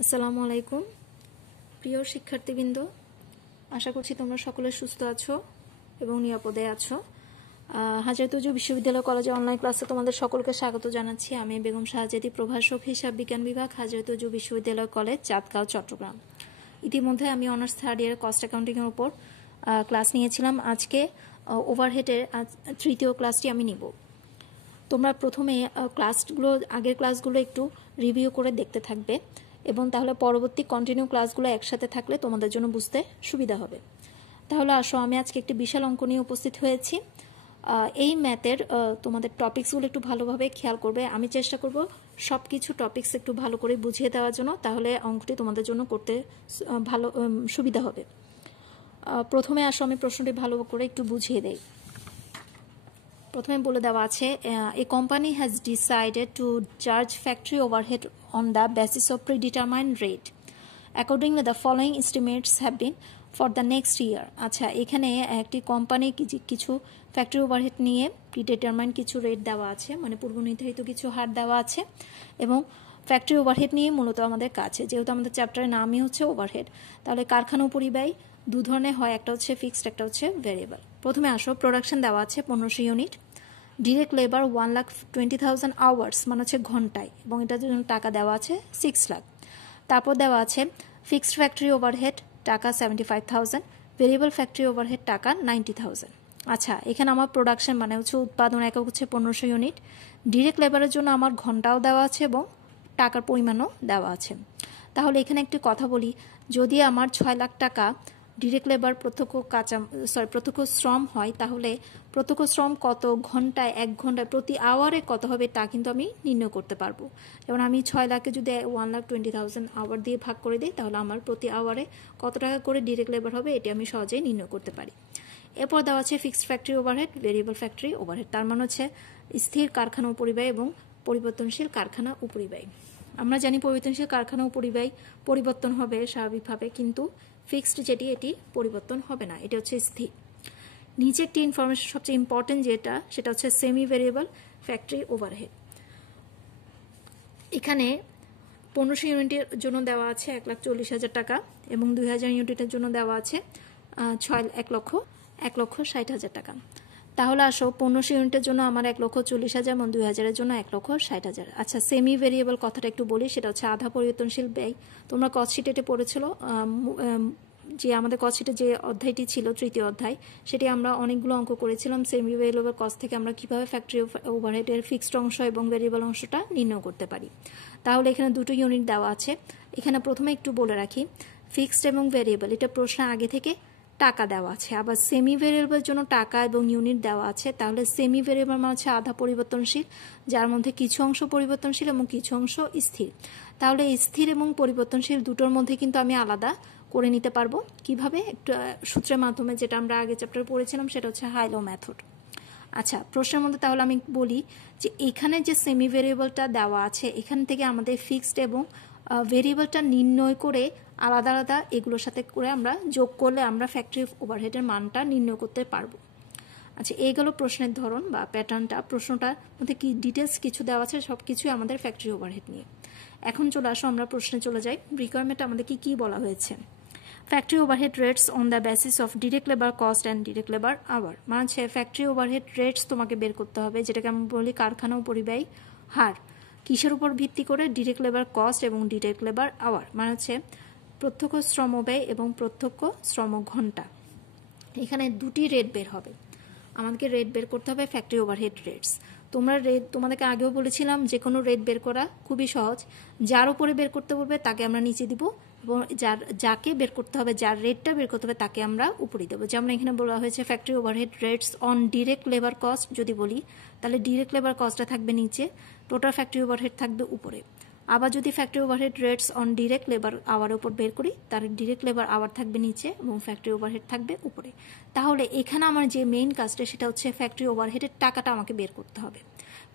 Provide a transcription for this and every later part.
আসসালামু আলাইকুম প্রিয় শিক্ষার্থীবৃন্দ, আশা করছি তোমরা সকলে সুস্থ আছো এবং নিরাপদে আছো। হাজারীবাগ বিশ্ববিদ্যালয় কলেজে অনলাইন ক্লাসে তোমাদের সকলকে স্বাগত জানাচ্ছি। আমি বেগম শাহজাদি, প্রভাষক, হিসাব বিজ্ঞান বিভাগ, হাজারীবাগ বিশ্ববিদ্যালয় কলেজ, চাঁদগাঁও, চট্টগ্রাম। ইতিমধ্যে আমি অনার্স থার্ড ইয়ার কস্ট অ্যাকাউন্টিংয়ের উপর ক্লাস নিয়েছিলাম। আজকে ওভারহেডের তৃতীয় ক্লাসটি আমি নিব। তোমরা প্রথমে আগের ক্লাসগুলো একটু রিভিউ করে দেখতে থাকবে এবং তাহলে পরবর্তী কন্টিনিউ ক্লাসগুলো একসাথে থাকলে তোমাদের জন্য বুঝতে সুবিধা হবে। তাহলে আসো, আমি আজকে একটি বিশাল অঙ্ক নিয়ে উপস্থিত হয়েছি। এই ম্যাথের তোমাদের টপিকসগুলো একটু ভালোভাবে খেয়াল করবে। আমি চেষ্টা করব সব কিছু টপিকস একটু ভালো করে বুঝিয়ে দেওয়ার জন্য, তাহলে অঙ্কটি তোমাদের জন্য করতে ভালো সুবিধা হবে। প্রথমে আসো, আমি প্রশ্নটি ভালো করে একটু বুঝিয়ে দেই। প্রথমে বলে দেওয়া আছে, a company has decided to charge factory overhead on the basis of predetermined rate. Accordingly the following estimates have been for the next year. আচ্ছা, এখানে একটি কোম্পানি কিছু ফ্যাক্টরি ওভারহেড নিয়ে প্রিডিটারমাইন্ড কিছু রেট দেওয়া আছে, মানে পূর্ব নির্ধারিত কিছু হার দেওয়া আছে, এবং ফ্যাক্টরি ওভারহেড নিয়ে মূলত আমাদের কাছে, যেহেতু আমাদের চ্যাপ্টারের নামই হচ্ছে ওভারহেড, তাহলে কারখানা পরিব্যয় দু ধরনের হয়, একটা হচ্ছে ফিক্সড, একটা হচ্ছে ভেরিয়েবল। প্রথমে আসো, প্রোডাকশন দেওয়া আছে 1500 ইউনিট, ডিরেক্ট লেবার 1,20,000 আওয়ার্স, মানে হচ্ছে ঘন্টায়, এবং এটার জন্য টাকা দেওয়া আছে 6 লাখ। তারপর দেওয়া আছে ফিক্সড ফ্যাক্টরি ওভারহেড টাকা 75,000, ভেরিয়েবল ফ্যাক্টরি ওভারহেড টাকা 90,000। আচ্ছা, এখানে আমার প্রোডাকশন মানে হচ্ছে উৎপাদন একক হচ্ছে 1500 ইউনিট, ডিরেক্ট লেবারের জন্য আমার ঘন্টাও দেওয়া আছে এবং টাকার পরিমাণও দেওয়া আছে। তাহলে এখানে একটি কথা বলি, যদি আমার 6 লাখ টাকা ডিরেক্ট লেবার প্রত্যক্ষ শ্রম হয়, তাহলে প্রত্যক্ষ শ্রম কত ঘন্টায়, 1 ঘন্টায় প্রতি আওয়ারে কত হবে তা কিন্তু আমি নির্ণয় করতে পারবো। যেমন আমি 6 লাখে যদি 1,20,000 আওয়ার দিয়ে ভাগ করে দিই, তাহলে আমার প্রতি আওয়ারে কত টাকা করে ডিরেক্ট লেবার হবে এটি আমি সহজেই নির্ণয় করতে পারি। এরপর দেওয়া আছে fixed factory overhead, variable factory overhead, তার মানে হচ্ছে স্থির কারখানা উপরিব্যয় এবং পরিবর্তনশীল কারখানা উপরিব্যয়। আমরা জানি পরিবর্তনশীল কারখানা উপরিব্যয় পরিবর্তন হবে স্বাভাবিকভাবে, কিন্তু ফিক্সড যেটি এটি পরিবর্তন হবে না, এটা হচ্ছে স্থির। নিচে একটি ইনফরমেশন সবচেয়ে ইম্পর্টেন্ট সেটা হচ্ছে সেমি ভেরিয়েবল ফ্যাক্টরি ওভারহেড। এখানে 1500 ইউনিটের জন্য দেওয়া আছে 1,40,000 টাকা এবং 2000 ইউনিটের জন্য দেওয়া আছে 1,60,000 টাকা। তাহলে আসো, 1500 ইউনিটের জন্য আমার 1,40,000 এবং 2000-এর জন্য 1,60,000। আচ্ছা, সেমি ভেরিয়েবল কথাটা একটু বলি, সেটা হচ্ছে আধা পরিবর্তনশীল ব্যয়। তোমরা কস্ট শিটে পড়েছিল, যে আমাদের কস্ট শিটে যে অধ্যায়টি ছিল, তৃতীয় অধ্যায়, সেটি আমরা অনেকগুলো অঙ্ক করেছিলাম। সেমি ভেরিয়েবল কস্ট থেকে আমরা কিভাবে ফ্যাক্টরি ওভারহেডের ফিক্সড অংশ এবং ভেরিয়েবল অংশটা নির্ণয় করতে পারি। তাহলে এখানে দুটো ইউনিট দেওয়া আছে। এখানে প্রথমে একটু বলে রাখি, ফিক্সড এবং ভেরিয়েবল এটা প্রশ্ন আগে থেকে টাকা দেওয়া আছে, আবার সেমি ভেরিয়েবলের জন্য টাকা এবং ইউনিট দেওয়া আছে। তাহলে সেমি ভেরিয়েবল মানে হচ্ছে আধা পরিবর্তনশীল, যার মধ্যে কিছু অংশ পরিবর্তনশীল এবং কিছু অংশ স্থির। তাহলে স্থির এবং পরিবর্তনশীল দুটোর মধ্যে কিন্তু আমি আলাদা করে নিতে পারবো। কিভাবে? একটু সূত্রের মাধ্যমে, যেটা আমরা আগে চ্যাপ্টারে পড়েছিলাম, সেটা হচ্ছে হাইলো মেথড। আচ্ছা, প্রশ্নের মধ্যে তাহলে আমি বলি যে এখানে যে সেমি ভেরিয়েবলটা দেওয়া আছে, এখান থেকে আমাদের ফিক্সড এবং ভেরিয়েবলটা নির্ণয় করে আলাদা আলাদা এগুলোর সাথে করে আমরা যোগ করলে আমরা ফ্যাক্টরি ওভারহেডের মানটা নির্ণয় করতে পারবো। আচ্ছা, এই গেল প্রশ্নের ধরন বা প্যাটার্নটা। প্রশ্নটার মধ্যে কি ডিটেলস কিছু দেওয়া আছে, সব কিছুই আমাদের ফ্যাক্টরি ওভারহেড নিয়ে। এখন চলে আসো, আমরা প্রশ্নে চলে যাই। রিকোয়ারমেন্ট আমাদের কি বলা হয়েছে। Factory overhead rates on the basis of direct labour cost and direct labour hour, মানে হচ্ছে ফ্যাক্টরি ওভারহেড রেটস তোমাকে বের করতে হবে, যেটাকে আমি বলি কারখানা পরিব্যয় হার। কিসের উপর ভিত্তি করে? ডিরেক্ট লেবার কস্ট এবং ডিরেক্ট লেবার আওয়ার, মানে হচ্ছে প্রত্যক্ষ শ্রম ব্যয় এবং প্রত্যক্ষ শ্রম ঘন্টা। এখানে দুটি রেট বের হবে, আমাদেরকে রেট বের করতে হবে ফ্যাক্টরি ওভারহেড রেটস। তোমাদেরকে আগেও বলেছিলাম, যে কোনো রেট বের করা খুবই সহজ। যার উপরে বের করতে বলবে তাকে আমরা নিচে দিব, এবং যাকে বের করতে হবে, যার রেটটা বের করতে হবে তাকে আমরা উপরে দেবো। যেমন এখানে বলা হয়েছে factory overhead rates on direct labour cost, যদি বলি তাহলে ডিরেক্ট লেবার কস্টটা থাকবে নিচে, টোটাল ফ্যাক্টরি ওভারহেড থাকবে উপরে। আবার যদি factory overhead rates on direct labour আওয়ারের উপর বের করি, তার ডিরেক্ট লেবার আওয়ার থাকবে নিচে এবং ফ্যাক্টরি ওভারহেড থাকবে উপরে। তাহলে এখানে আমার যে মেইন কাজটা, সেটা হচ্ছে ফ্যাক্টরি ওভারহেডের টাকাটা আমাকে বের করতে হবে।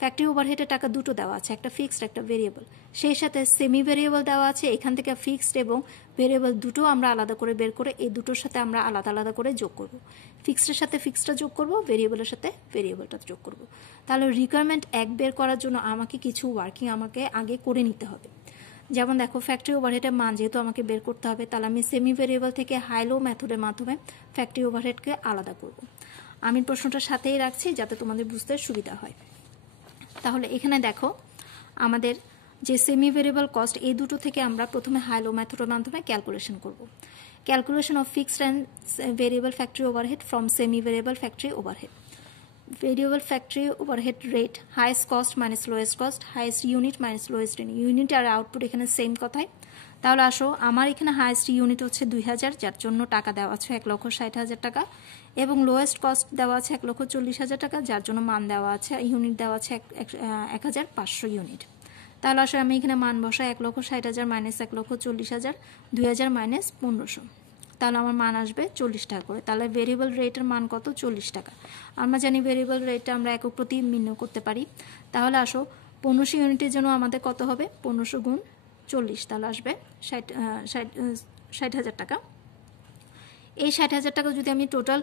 ফ্যাক্টরি ওভারহেডের টাকা দুটো দেওয়া আছে, একটা ফিক্সড একটা ভেরিয়েবল, সেই সাথে সেমি ভেরিয়েবল দেওয়া আছে। এখান থেকে ফিক্সড এবং ভেরিয়েবল দুটো আমরা আলাদা করে বের করে এই দুটোর সাথে আমরা আলাদা আলাদা করে যোগ করব। ফিক্সডের সাথে ফিক্সডটা যোগ করব, ভেরিয়েবলের সাথে ভেরিয়েবলটা যোগ করব। তাহলে রিকোয়ারমেন্ট 1 বের করার জন্য আমাকে কিছু ওয়ার্কিং আমাকে আগে করে নিতে হবে। যেমন দেখো ফ্যাক্টরি ওভারহেডের মান যেহেতু আমাকে বের করতে হবে, তাহলে আমি সেমি ভেরিয়েবল থেকে হাই লো মেথডের মাধ্যমে ফ্যাক্টরি ওভারহেডকে আলাদা করব। আমি প্রশ্নটার সাথেই রাখছি যাতে তোমাদের বুঝতে সুবিধা হয়। তাহলে এখানে দেখো আমাদের যে সেমি ভেরিয়েবল কস্ট, এই দুটো থেকে আমরা প্রথমে হাই লো মেথডের মাধ্যমে ক্যালকুলেশন করব। Calculation of fixed and variable factory overhead from semi variable factory overhead. Variable factory overhead rate, highest cost minus lowest cost, highest unit minus lowest unit আর output এখানে সেম কথাই। তাহলে আসো আমার এখানে হাইয়েস্ট ইউনিট হচ্ছে 2000, যার জন্য টাকা দেওয়া আছে 1,60,000 টাকা, এবং লোয়েস্ট কস্ট দেওয়া আছে 1,40,000 টাকা, যার জন্য মান দেওয়া আছে ইউনিট দেওয়া আছে 1,500 ইউনিট। তাহলে আসলে আমি এখানে মান বসাই 1,60,000 মাইনাস 1,40,000, 2000 মাইনাস 1500, তাহলে আমার মান আসবে 40 টাকা করে। তাহলে ভেরিয়েবল রেটের মান কত? 40 টাকা। আমরা জানি ভেরিয়েবল রেটটা আমরা একক প্রতি নির্ণয় করতে পারি। তাহলে আসো 1500 ইউনিটের জন্য আমাদের কত হবে? 1500 গুণ 40, তাহলে আসবে 60,000 টাকা। এই 60,000 টাকা যদি আমি টোটাল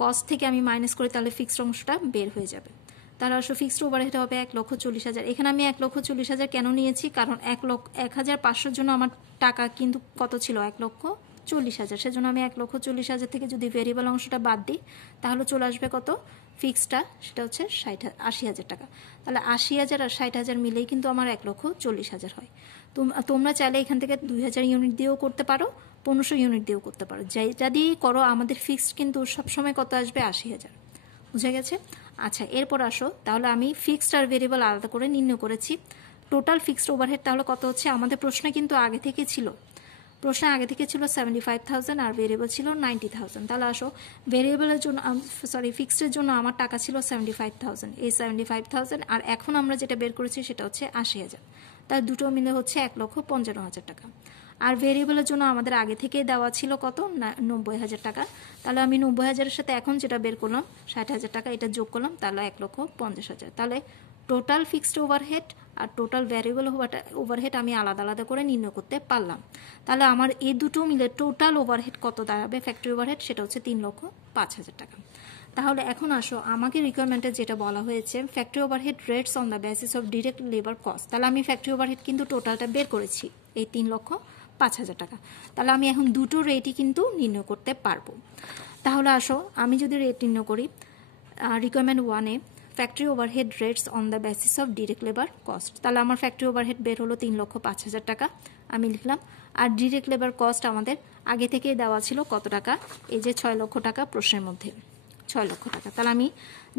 কস্ট থেকে আমি মাইনাস করি, তাহলে ফিক্সড অংশটা বের হয়ে যাবে। তাহলে আসলে ফিক্সড ওভারহেড হবে 1,40,000। এখানে আমি 1,40,000 কেন নিয়েছি? কারণ 1,500 জন্য আমার টাকা কিন্তু কত ছিল? 1,40,000। সেজন্য আমি 1,40,000 থেকে যদি ভেরিয়েবল অংশটা বাদ দিই, তাহলে চলে আসবে কত? ফিক্সডটা, সেটা হচ্ছে 80,000 টাকা। তাহলে 80,000 আর 60,000 মিলেই কিন্তু আমার 1,40,000 হয়। তোমরা চাইলে এখান থেকে 2000 ইউনিট দিয়েও করতে পারো, 1500 ইউনিট দিয়েও করতে পারো। যেটা দিয়ে করো আমাদের ফিক্সড কিন্তু সবসময় কত আসবে? 80,000। বুঝা গেছে? আচ্ছা, এরপর আসো, তাহলে আমি ফিক্সড আর ভেরিয়েবল আলাদা করে নির্ণয় করেছি। টোটাল ফিক্সড ওভারহেড তাহলে কত হচ্ছে? আমাদের প্রশ্নে কিন্তু আগে থেকে ছিল 75,000 আর ভেরিয়েবল ছিল 90,000। তাহলে আসো ভেরিয়েবলের জন্য ফিক্সডের জন্য আমার টাকা ছিল 75,000, এই 75,000 আর এখন আমরা যেটা বের করেছি সেটা হচ্ছে 80,000। তার দুটো মিলে হচ্ছে 1,55,000 টাকা। আর ভেরিয়েবলের জন্য আমাদের আগে থেকে দেওয়া ছিল কত? 90,000 টাকা। তাহলে আমি 90,000-এর সাথে এখন যেটা বের করলাম 60,000 টাকা, এটা যোগ করলাম, তাহলে 1,50,000। তাহলে টোটাল ফিক্সড ওভারহেড আর টোটাল ভ্যারিয়েবল ওভারহেড আমি আলাদা আলাদা করে নির্ণয় করতে পারলাম। তাহলে আমার এই দুটো মিলে টোটাল ওভারহেড কত দাঁড়াবে? ফ্যাক্টরি ওভারহেড, সেটা হচ্ছে 3,05,000 টাকা। তাহলে এখন আসো, আমাকে রিকোয়ারমেন্টে যেটা বলা হয়েছে factory overhead rates on the basis of direct labour cost. তাহলে আমি ফ্যাক্টরি ওভারহেড কিন্তু টোটালটা বের করেছি, এই 3,05,000 টাকা। তাহলে আমি এখন দুটো রেটই কিন্তু নির্ণয় করতে পারবো। তাহলে আসো, আমি যদি রেট নির্ণয় করি, রিকোয়ারমেন্ট 1-এ factory overhead rates on the basis of direct labour cost. তাহলে আমার ফ্যাক্টরি ওভারহেড বের হলো 3,05,000 টাকা, আমি লিখলাম। আর ডিরেক্ট লেবার কস্ট আমাদের আগে থেকে দেওয়া ছিল কত টাকা? এই যে 6 লক্ষ টাকা প্রশ্নের মধ্যে, 6 লক্ষ টাকা। তাহলে আমি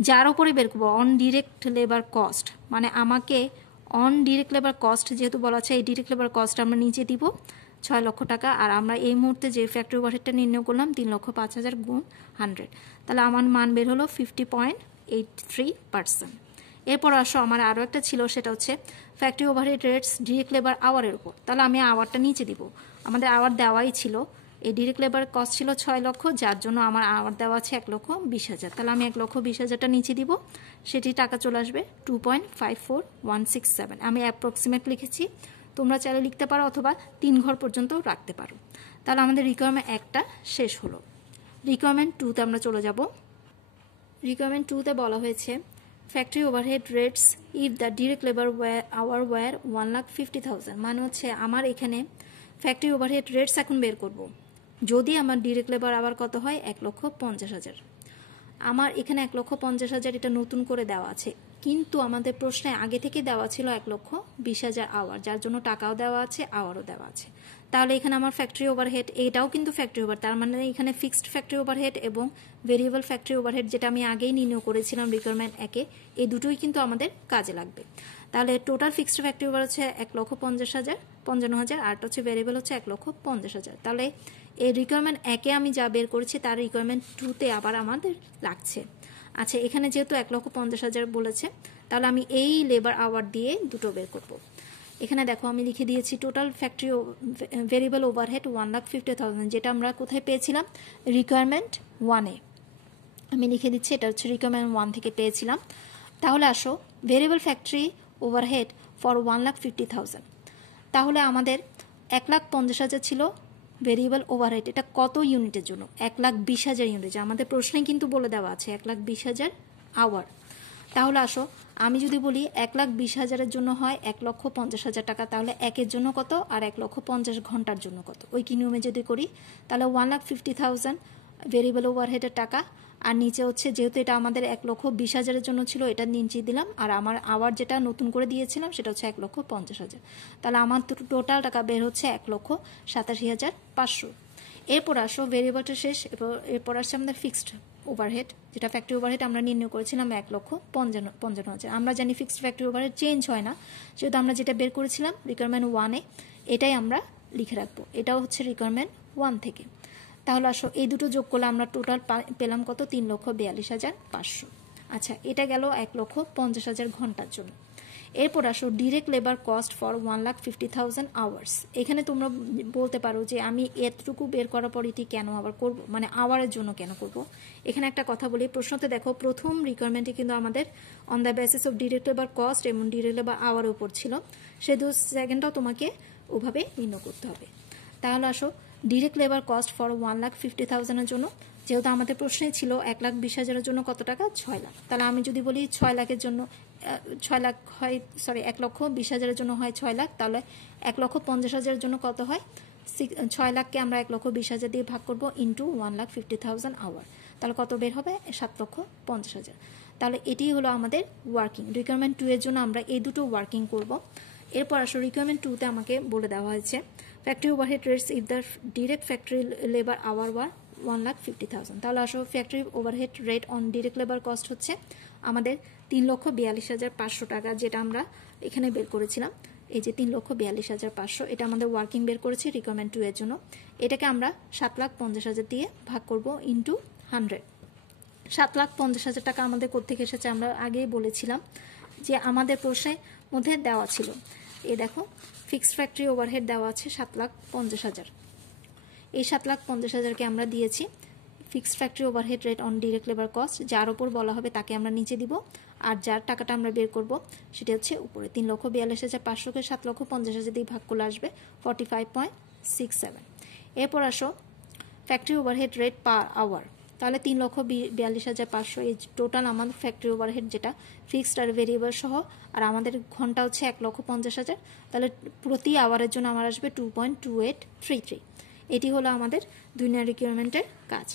যার উপরে বের করবো অন ডিরেক্ট লেবার কস্ট, মানে আমাকে অন ডিরেক্ট লেবার কস্ট যেহেতু বলা আছে, এই ডিরেক্ট লেবার কস্ট আমরা নিচে দিব 6 লক্ষ টাকা। আর আমরা এই মুহূর্তে যে ফ্যাক্টরি ওভারহেডটা নির্ণয় করলাম 3,05,000 গুণ 100, তাহলে আমার মান বের হলো 50.83%। এরপর আসো, আমার আরও একটা ছিল, সেটা হচ্ছে factory overhead rates direct labour আওয়ারের উপর। তাহলে আমি আওয়ারটা নিচে দিব, আমাদের আওয়ার দেওয়াই ছিল, এই ডিরেক্ট লেবার কস্ট ছিল 6 লক্ষ, যার জন্য আমার আওয়ার দেওয়া আছে 1,20,000। তাহলে আমি 1,20,000টা নিচে দিব, সেটি টাকা চলে আসবে 2.54167। আমি অ্যাপ্রক্সিমেট লিখেছি, তোমরা চাইলে লিখতে পারো অথবা 3 ঘর পর্যন্ত রাখতে পারো। তাহলে আমাদের রিকোয়ারমেন্ট 1টা শেষ হলো। রিকোয়ারমেন্ট 2-তে আমরা চলে যাব। রিকোয়ারমেন্ট 2-তে বলা হয়েছে factory overhead rates if the direct labour hour were 1,50,000। মানে হচ্ছে আমার এখানে ফ্যাক্টরি ওভারহেড রেটস এখন বের করব যদি আমার ডিরেক্ট লেবার আবার কত হয়? 1,50,000। আমার এখানে 1,50,000 এটা নতুন করে দেওয়া আছে, কিন্তু আমাদের প্রশ্নে আগে থেকে দেওয়া ছিল 1,20,000 আওয়ার, যার জন্য টাকাও দেওয়া আছে, আওয়ারও দেওয়া আছে। তাহলে এখানে আমার ফ্যাক্টরি ওভারহেড, এটাও কিন্তু ফ্যাক্টরি ওভার, তার মানে এখানে ফিক্সড ফ্যাক্টরি ওভারহেড এবং ভেরিয়েবল ফ্যাক্টরি ওভারহেড যেটা আমি আগেই নির্ণয় করেছিলাম রিকোয়ারমেন্ট 1-এ, এই দুটোই কিন্তু আমাদের কাজে লাগবে। তাহলে টোটাল ফিক্সড ফ্যাক্টরি ওভার হচ্ছে 1,55,000, আর হচ্ছে ভেরিয়েবল হচ্ছে 1,50,000। তাহলে এই রিকোয়ারমেন্ট 1-এ আমি যা বের করেছি তার রিকোয়ারমেন্ট 2-তে আবার আমাদের লাগছে। আচ্ছা, এখানে যেহেতু 1,50,000 বলেছে, তাহলে আমি এই লেবার আওয়ার দিয়ে দুটো বের করব। এখানে দেখো আমি লিখে দিয়েছি টোটাল ফ্যাক্টরি ভেরিয়েবল ওভারহেড 1,50,000, যেটা আমরা কোথায় পেয়েছিলাম? রিকোয়ারমেন্ট 1-এ। আমি লিখে দিচ্ছি, এটা হচ্ছে রিকোয়ারমেন্ট 1 থেকে পেয়েছিলাম। তাহলে আসো, ভেরিয়েবল ফ্যাক্টরি ওভারহেড ফর 1,50,000, তাহলে আমাদের 1,50,000 ছিল ভেরিয়েবল ওভারহেড। এটা কত ইউনিটের জন্য? 1,20,000 ইউনিট। আমাদের প্রশ্নে কিন্তু বলে দেওয়া আছে 1,20,000 আওয়ার। তাহলে আসো আমি যদি বলি 1,20,000-এর জন্য হয় 1,50,000 টাকা, তাহলে একের জন্য কত আর 1,50,000 ঘন্টার জন্য কত, ওই কি নিয়মে যদি করি তাহলে 1,50,000 ভেরিয়েবল ওভারহেডের টাকা, আর নিচে হচ্ছে যেহেতু এটা আমাদের 1,20,000-এর জন্য ছিল এটা নিচে দিলাম, আর আমার আবার যেটা নতুন করে দিয়েছিলাম সেটা হচ্ছে 1,50,000। তাহলে আমার টোটাল টাকা বের হচ্ছে 1,87,500। এরপর আসো ভেরিয়েবলটা শেষ, এরপর আসছে আমাদের ফিক্সড ওভারহেড, যেটা ফ্যাক্টরি ওভারহেড আমরা নির্ণয় করেছিলাম 1,55,000। আমরা জানি ফিক্সড ফ্যাক্টরি ওভারহেড চেঞ্জ হয় না, যেহেতু আমরা যেটা বের করেছিলাম রিকোয়ারমেন্ট 1-এ এটাই আমরা লিখে রাখবো, এটাও হচ্ছে রিকোয়ারমেন্ট 1 থেকে। তাহলে আসো এই দুটো যোগ করলে আমরা টোটাল পেলাম কত, 3,42,500। আচ্ছা, এটা গেল 1,50,000 ঘন্টার জন্য। এরপর আসো direct labour cost for 1,50,000 hours. এখানে তোমরা বলতে পারো যে আমি এতটুকু বের করার পর এটি কেন আবার করব, মানে আওয়ারের জন্য কেন করব। এখানে একটা কথা বলি, প্রশ্নতে দেখো প্রথম রিকোয়ারমেন্টে কিন্তু আমাদের on the basis of direct labour cost এবং ডিরেক্ট লেবার আওয়ারের উপর ছিল, সেহেতু সেকেন্ডটাও তোমাকে ওভাবে নির্ণয় করতে হবে। তাহলে আসো ডিরেক্ট লেবার কস্ট ফর 1,50,000-এর জন্য, যেহেতু আমাদের প্রশ্নে ছিল 1,20,000-এর জন্য কত টাকা, 6 লাখ। তাহলে আমি যদি বলি 6 লাখের জন্য 6 লাখ হয়, সরি 1,20,000-এর জন্য হয় 6 লাখ, তাহলে 1,50,000-এর জন্য কত হয়, 6 লাখকে আমরা 1,20,000 দিয়ে ভাগ করবো ইন্টু 1,50,000 আওয়ার, তাহলে কত বের হবে, 7,50,000। তাহলে এটি হলো আমাদের ওয়ার্কিং। রিকোয়ারমেন্ট 2 এর জন্য আমরা এই দুটো ওয়ার্কিং করব। এরপর আসো রিকোয়ারমেন্ট 2-তে আমাকে বলে দেওয়া হয়েছে factory overhead rates if the direct factory labour hour were 1,50,000। তাহলে আসো factory overhead rate on direct labour cost হচ্ছে আমাদের 3,42,500 টাকা, যেটা আমরা এখানে বের করেছিলাম। এই যে 3,42,500, এটা আমাদের ওয়ার্কিং বের করেছি রিকোয়ারমেন্ট 2 এর জন্য। এটাকে আমরা 7,50,000 দিয়ে ভাগ করব ইন্টু 100। 7,50,000 টাকা আমাদের কোত্থেকে এসেছে, আমরা আগেই বলেছিলাম যে আমাদের প্রশ্নের মধ্যে দেওয়া ছিল, এই দেখো ফিক্সড ফ্যাক্টরি ওভারহেড দেওয়া আছে 7,50,000। এই 7,50,000-কে আমরা দিয়েছি fixed factory overhead rate on direct labour cost, যার উপর বলা হবে তাকে আমরা নিচে দিব, আর যার টাকাটা আমরা বের করব সেটা হচ্ছে উপরে। 3,42,500-কে 7,50,000 দিয়ে ভাগ করলে আসবে 45.67। এরপর আসো factory overhead rate per hour, তাহলে 3,42,500 এই টোটাল আমাদের ফ্যাক্টরি ওভারহেড, যেটা ফিক্সড আর ভেরিয়েবল সহ, আর আমাদের ঘন্টা হচ্ছে 1,50,000, তাহলে প্রতি আওয়ারের জন্য আমার আসবে 2.2833। এটি হলো আমাদের 2 নম্বর রিকোয়ারমেন্টের কাজ।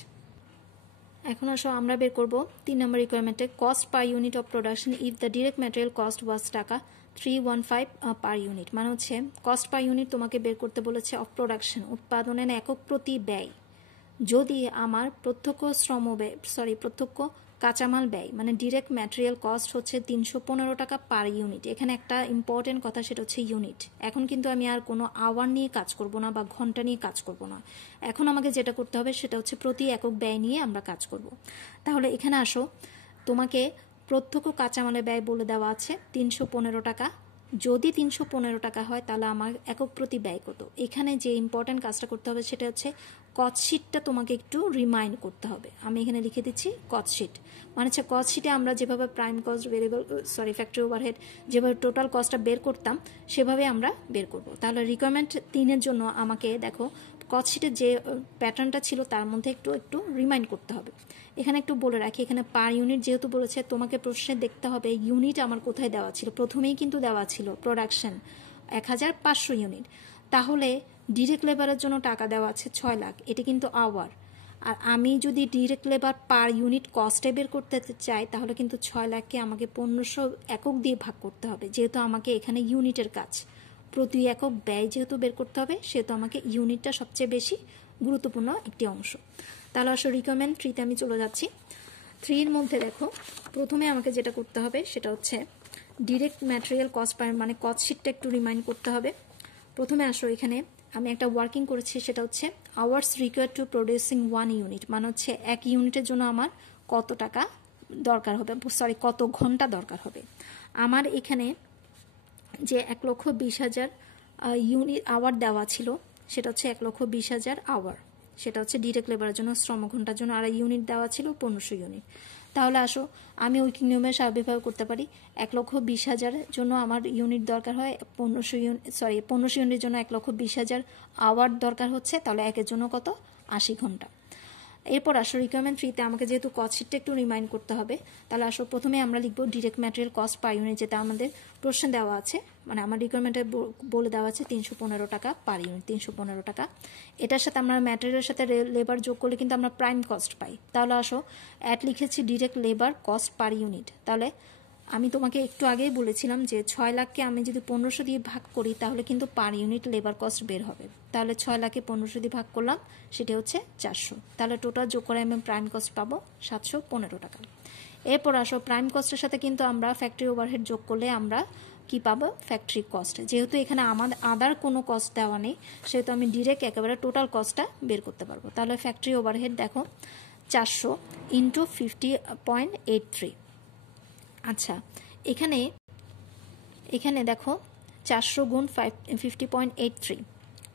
এখন আসো আমরা বের করব 3 নম্বর রিকোয়ারমেন্টে cost per unit of production if the direct material cost was taka 315 per unit. মানে হচ্ছে কস্ট পার ইউনিট তোমাকে বের করতে বলেছে অফ প্রোডাকশন, উৎপাদনের একক প্রতি ব্যয়, যদি আমার প্রত্যক্ষ শ্রম ব্যয়, প্রত্যক্ষ কাঁচামাল ব্যয় মানে ডিরেক্ট ম্যাটেরিয়াল কস্ট হচ্ছে 315 টাকা পার ইউনিট। এখানে একটা ইম্পর্টেন্ট কথা, সেটা হচ্ছে ইউনিট। এখন কিন্তু আমি আর কোনো আওয়ার নিয়ে কাজ করব না বা ঘন্টা নিয়ে কাজ করব না, এখন আমাকে যেটা করতে হবে সেটা হচ্ছে প্রতি একক ব্যয় নিয়ে আমরা কাজ করব। তাহলে এখানে আসো তোমাকে প্রত্যক্ষ কাঁচামালের ব্যয় বলে দেওয়া আছে 315 টাকা। যদি 315 টাকা হয় তাহলে আমার একক প্রতি ব্যয় কত। এখানে যে ইম্পর্টেন্ট কাজটা করতে হবে সেটা হচ্ছে কস্ট শিটটা তোমাকে একটু রিমাইন্ড করতে হবে। আমি এখানে লিখে দিচ্ছি কস্ট শিট, মানে হচ্ছে কস্ট শিটে আমরা যেভাবে prime cost, variable, factory overhead যেভাবে টোটাল কস্টটা বের করতাম সেভাবে আমরা বের করব। তাহলে রিকোয়ারমেন্ট 3-এর জন্য আমাকে দেখো কস্ট শিটের যে প্যাটার্নটা ছিল তার মধ্যে একটু রিমাইন্ড করতে হবে। এখানে একটু বলে রাখি, এখানে পার ইউনিট যেহেতু বলেছে তোমাকে প্রশ্নে দেখতে হবে ইউনিট আমার কোথায় দেওয়া ছিল। প্রথমেই কিন্তু দেওয়া ছিল প্রোডাকশন 1,500 ইউনিট, তাহলে ডিরেক্ট লেবারের জন্য টাকা দেওয়া আছে 6 লাখ, এটি কিন্তু আওয়ার। আর আমি যদি ডিরেক্ট লেবার পার ইউনিট কস্টে বের করতে চাই তাহলে কিন্তু 6 লাখকে আমাকে 1500 একক দিয়ে ভাগ করতে হবে, যেহেতু আমাকে এখানে ইউনিটের কাজ, প্রতি একক ব্যয় যেহেতু বের করতে হবে সেহেতু আমাকে ইউনিটটা সবচেয়ে বেশি গুরুত্বপূর্ণ একটি অংশ। তাহলে আসলে রিকোয়ারমেন্ট 3-তে আমি চলে যাচ্ছি। 3-এর মধ্যে দেখো প্রথমে আমাকে যেটা করতে হবে সেটা হচ্ছে ডিরেক্ট ম্যাটেরিয়াল কস্ট পার, মানে কস্ট শিটটা একটু রিমাইন্ড করতে হবে। প্রথমে আসো এখানে আমি একটা ওয়ার্কিং করেছি, সেটা হচ্ছে hours required to producing 1 unit, মানে হচ্ছে 1 ইউনিটের জন্য আমার কত টাকা দরকার হবে, কত ঘন্টা দরকার হবে। আমার এখানে যে 1,20,000 ইউনিট আওয়ার দেওয়া ছিল সেটা হচ্ছে 1,20,000 আওয়ার, সেটা হচ্ছে ডিরেক্ট লেবারের জন্য শ্রম ঘন্টার জন্য, আর ইউনিট দেওয়া ছিল 1500 ইউনিট। তাহলে আসো আমি উইকিং নিয়মে স্বাভাবিকভাবে করতে পারি, 1,20,000 জন্য আমার ইউনিট দরকার হয় 1500 ইউনিটের জন্য 1,20,000 আওয়ার দরকার হচ্ছে, তাহলে একের জন্য কত 80 ঘন্টা। এরপর আসো রিকোয়ারমেন্ট 3-তে আমাকে যেহেতু কস্ট শিটটা একটু রিমাইন্ড করতে হবে, তাহলে আসো প্রথমে আমরা লিখবো direct material cost per unit, যেটা আমাদের প্রশ্ন দেওয়া আছে, মানে আমার রিকোয়ারমেন্টে বলে দেওয়া আছে 315 টাকা পার ইউনিট, 315 টাকা। এটার সাথে আমরা ম্যাটেরিয়ালের সাথে লেবার যোগ করলে কিন্তু আমরা প্রাইম কস্ট পাই। তাহলে আসো অ্যাড লিখেছি direct labour cost per unit. তাহলে আমি তোমাকে একটু আগেই বলেছিলাম যে 6 লাখকে আমি যদি 1500 দিয়ে ভাগ করি তাহলে কিন্তু পার ইউনিট লেবার কস্ট বের হবে। তাহলে 6 লাখকে 1500 দিয়ে ভাগ করলাম, সেটা হচ্ছে 400। তাহলে টোটাল যোগ করে আমি প্রাইম কস্ট পাবো 715 টাকা। এরপর আসো প্রাইম কস্টের সাথে কিন্তু আমরা ফ্যাক্টরি ওভারহেড যোগ করলে আমরা কি পাবো, ফ্যাক্টরি কস্ট। যেহেতু এখানে আমাদের আদার কোনো কস্ট দেওয়া নেই, সেহেতু আমি ডিরেক্ট একেবারে টোটাল কস্টটা বের করতে পারবো। তাহলে ফ্যাক্টরি ওভারহেড দেখো 400 ইন্টু 50.83। আচ্ছা, এখানে দেখো 400 গুণ 50.83।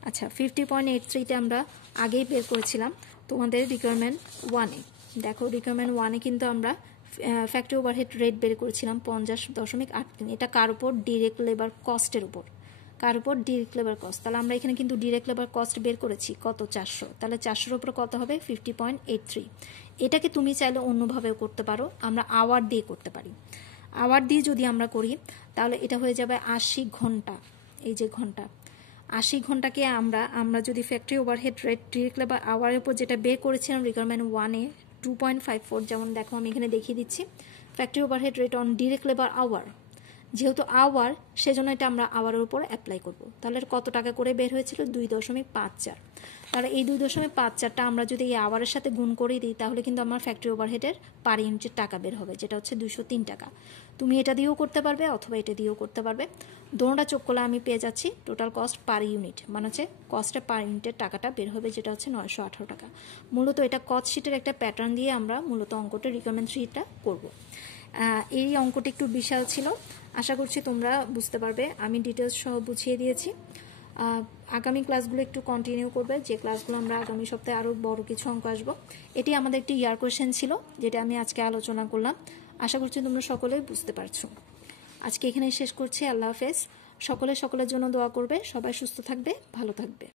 আচ্ছা, 50.83তে আমরা আগেই বের করেছিলাম তোমাদের রিকোয়ারমেন্ট 1-এ। দেখো রিকোয়ারমেন্ট 1-এ কিন্তু আমরা ফ্যাক্টরি ওভারহেড রেট বের করেছিলাম 50.83। এটা কার উপর, ডিরেক্ট লেবার কস্টের উপর। কার উপর, ডিরেক্ট লেবার কস্ট। তাহলে আমরা এখানে কিন্তু ডিরেক্ট লেবার কস্ট বের করেছি কত, 400। তাহলে 400-র উপর কত হবে, 50.83। এটাকে তুমি চাইলে অন্যভাবেও করতে পারো, আমরা আওয়ার দিয়ে করতে পারি। আওয়ার দিয়ে যদি আমরা করি তাহলে এটা হয়ে যাবে 80 ঘন্টা। এই যে ঘন্টা, 80 ঘন্টাকে আমরা যদি factory overhead rate direct labour আওয়ারের উপর যেটা বের করেছিলাম রিকোয়ারমেন্ট 1-এ 2.54, যেমন দেখো আমি এখানে দেখিয়ে দিচ্ছি factory overhead rate on direct labour hour, যেহেতু আওয়ার সেজন্য এটা আমরা আওয়ারের উপর অ্যাপ্লাই করব। তাহলে কত টাকা করে বের হয়েছিল, 2.54। তাহলে এই 2.54টা আমরা যদি এই আওয়ারের সাথে গুণ করে দিই তাহলে কিন্তু আমার ফ্যাক্টরি ওভারহেডের পার ইউনিটের টাকা বের হবে, যেটা হচ্ছে 203 টাকা। তুমি এটা দিয়েও করতে পারবে অথবা এটা দিয়েও করতে পারবে। দোনোটা যোগ করলে আমি পেয়ে যাচ্ছি টোটাল কস্ট পার ইউনিট, মানে হচ্ছে কস্টের পার ইউনিটের টাকাটা বের হবে, যেটা হচ্ছে 918 টাকা। মূলত এটা কস্ট শিটের একটা প্যাটার্ন দিয়ে আমরা মূলত অঙ্কটা রিকোয়ারমেন্ট 3টা করবো। এই অঙ্কটি একটু বিশাল ছিল, আশা করছি তোমরা বুঝতে পারবে। আমি ডিটেলস সহ বুঝিয়ে দিয়েছি। আগামী ক্লাসগুলো একটু কন্টিনিউ করবে, যে ক্লাসগুলো আমরা আগামী সপ্তাহে আরও বড় কিছু অঙ্ক আসবো। এটি আমাদের একটি ইয়ার কোয়েশ্চেন ছিল, যেটা আমি আজকে আলোচনা করলাম। আশা করছি তোমরা সকলেই বুঝতে পারছো। আজকে এখানেই শেষ করছি। আল্লাহ হাফেজ। সকলের জন্য দোয়া করবে। সবাই সুস্থ থাকবে, ভালো থাকবে।